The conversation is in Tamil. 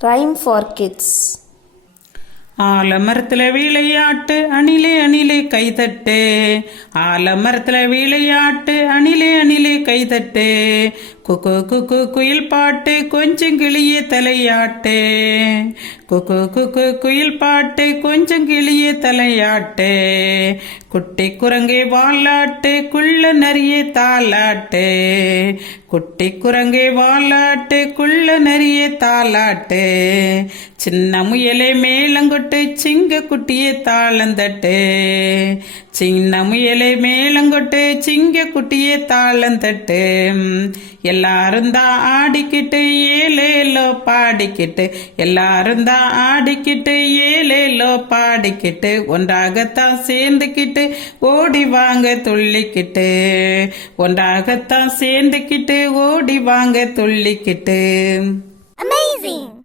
ரைம் ஃபார் கிட்ஸ் ஆலமரத்துல விளையாட்டு அணிலே அணிலே கைதட்டு. ஆலமரத்துல விளையாட்டு அணிலே அணிலே கைதட்டு. குக்கு குக்கு குயில் பாட்டு கொஞ்சம் கிளிய தலையாட்டு. குக்கு குக்கு குயில் பாட்டு கொஞ்சம் கிளிய தலையாட்டு. குட்டி குரங்கை வாலாட்டு குள்ள நரிய தாலாட்டு குட்டி குரங்கை வாலாட்டு குள்ள நரிய தாளாட்டு. சின்ன முயலே மேலங்கொட்டு சிங்க குட்டியே தாளந்தட்டு. சின்ன முயலே மேலங்கொட்டு சிங்க குட்டியே தாளந்தட்டு. எல்லாரும் தான் ஆடிக்கிட்டு ஏழேலோ பாடிக்கிட்டு. எல்லாரும் தான் ஆடிக்கிட்டு ஏழேலோ பாடிக்கிட்டு. ஒன்றாகத்தான் சேர்ந்துக்கிட்டு ஓடி வாங்க துள்ளிக்கிட்டு. ஒன்றாகத்தான் சேர்ந்துக்கிட்டு ஓடி வாங்க துள்ளிக்கிட்டு. amazing!